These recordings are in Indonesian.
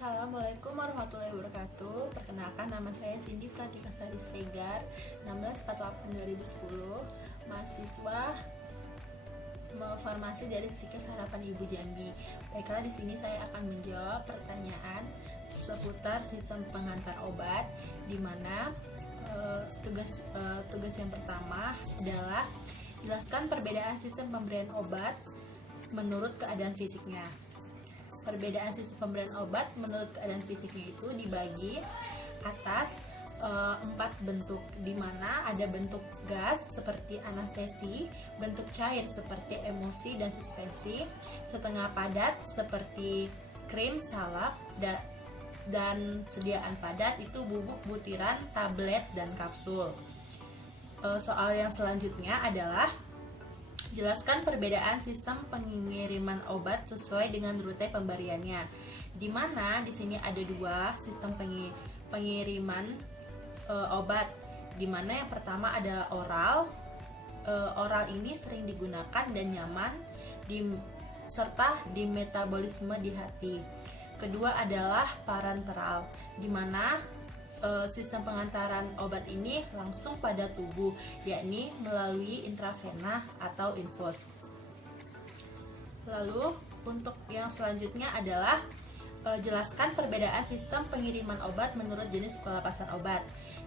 Assalamualaikum warahmatullahi wabarakatuh. Perkenalkan, nama saya Cindy Fratika Sari Sregar, 1648-2010, mahasiswa farmasi dari Stikes Harapan Ibu Jambi. Baiklah, di sini saya akan menjawab pertanyaan seputar sistem pengantar obat, di mana tugas yang pertama adalah jelaskan perbedaan sistem pemberian obat menurut keadaan fisiknya. Perbedaan sistem pemberian obat menurut keadaan fisiknya itu dibagi atas 4 bentuk, di mana ada bentuk gas seperti anestesi, bentuk cair seperti emulsi dan suspensi, setengah padat seperti krim, salep, dan sediaan padat itu bubuk, butiran, tablet, dan kapsul. Soal yang selanjutnya adalah jelaskan perbedaan sistem pengiriman obat sesuai dengan rute pemberiannya. Di mana di sini ada 2 sistem pengiriman obat. Di mana yang pertama adalah oral. Oral ini sering digunakan dan nyaman serta di metabolisme di hati. Kedua adalah parenteral, di mana sistem pengantaran obat ini langsung pada tubuh, yakni melalui intravena atau infus. Lalu untuk yang selanjutnya adalah jelaskan perbedaan sistem pengiriman obat menurut jenis pelepasan obat,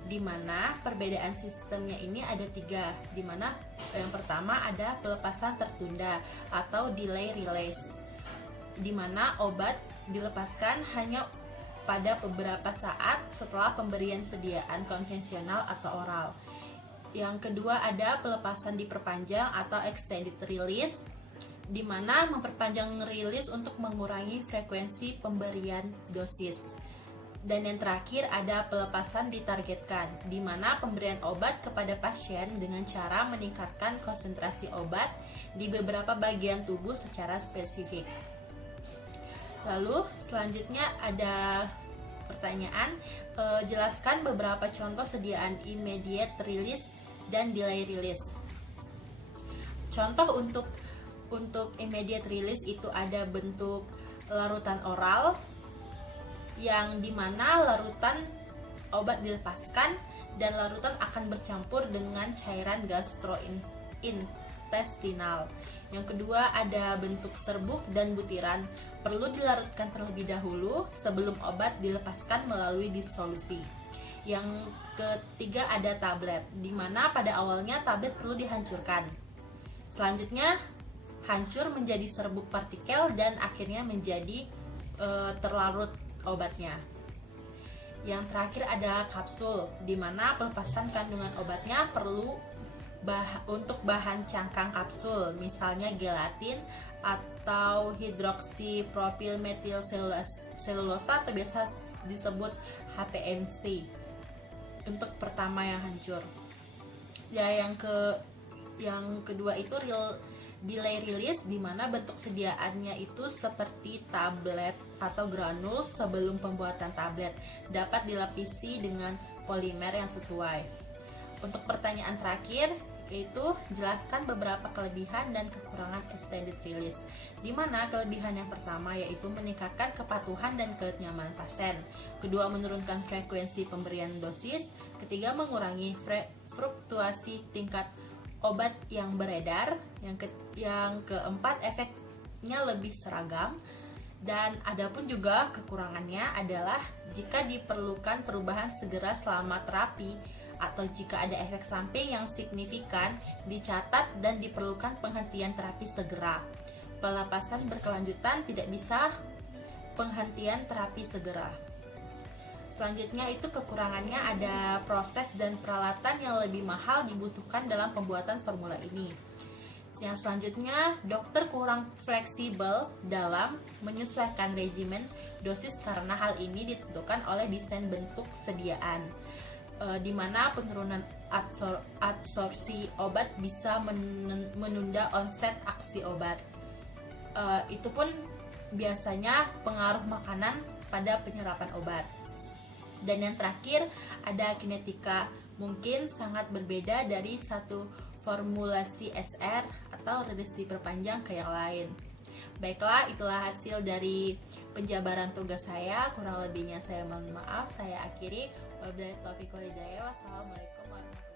di mana perbedaan sistemnya ini ada 3, di mana yang pertama ada pelepasan tertunda atau delay release, di mana obat dilepaskan hanya pada beberapa saat setelah pemberian sediaan konvensional atau oral. Yang kedua ada pelepasan diperpanjang atau extended release, di mana memperpanjang rilis untuk mengurangi frekuensi pemberian dosis. Dan yang terakhir ada pelepasan ditargetkan, di mana pemberian obat kepada pasien dengan cara meningkatkan konsentrasi obat di beberapa bagian tubuh secara spesifik. Lalu selanjutnya ada pertanyaan, jelaskan beberapa contoh sediaan immediate release dan delay release. Contoh untuk immediate release itu ada bentuk larutan oral, yang dimana larutan obat dilepaskan dan larutan akan bercampur dengan cairan gastrointestinal. Yang kedua ada bentuk serbuk dan butiran, perlu dilarutkan terlebih dahulu sebelum obat dilepaskan melalui disolusi. Yang ketiga ada tablet, di mana pada awalnya tablet perlu dihancurkan. Selanjutnya hancur menjadi serbuk partikel dan akhirnya menjadi terlarut obatnya. Yang terakhir ada kapsul, di mana pelepasan kandungan obatnya perlu untuk bahan cangkang kapsul, misalnya gelatin atau hidroksipropilmetil selulosa atau biasa disebut HPMC untuk pertama yang hancur. Ya, yang kedua itu delay release, di mana bentuk sediaannya itu seperti tablet atau granul sebelum pembuatan tablet, dapat dilapisi dengan polimer yang sesuai. Untuk pertanyaan terakhir yaitu jelaskan beberapa kelebihan dan kekurangan extended release, di mana kelebihan yang pertama yaitu meningkatkan kepatuhan dan kenyamanan pasien, kedua menurunkan frekuensi pemberian dosis, ketiga mengurangi fluktuasi tingkat obat yang beredar, yang keempat efeknya lebih seragam, dan adapun juga kekurangannya adalah jika diperlukan perubahan segera selama terapi atau jika ada efek samping yang signifikan dicatat dan diperlukan penghentian terapi segera. Pelepasan berkelanjutan tidak bisa penghentian terapi segera. Selanjutnya itu kekurangannya ada proses dan peralatan yang lebih mahal dibutuhkan dalam pembuatan formula ini. Yang selanjutnya, dokter kurang fleksibel dalam menyesuaikan regimen dosis karena hal ini ditentukan oleh desain bentuk sediaan, di mana penurunan absorpsi obat bisa menunda onset aksi obat. Itu pun biasanya pengaruh makanan pada penyerapan obat. Dan yang terakhir ada kinetika, mungkin sangat berbeda dari satu formulasi SR atau rilis diperpanjang ke yang lain. Baiklah, itulah hasil dari penjabaran tugas saya. Kurang lebihnya saya mohon maaf. Saya akhiri. Wabillahi taufiq wal hidayah. Wassalamualaikum warahmatullahi wabarakatuh.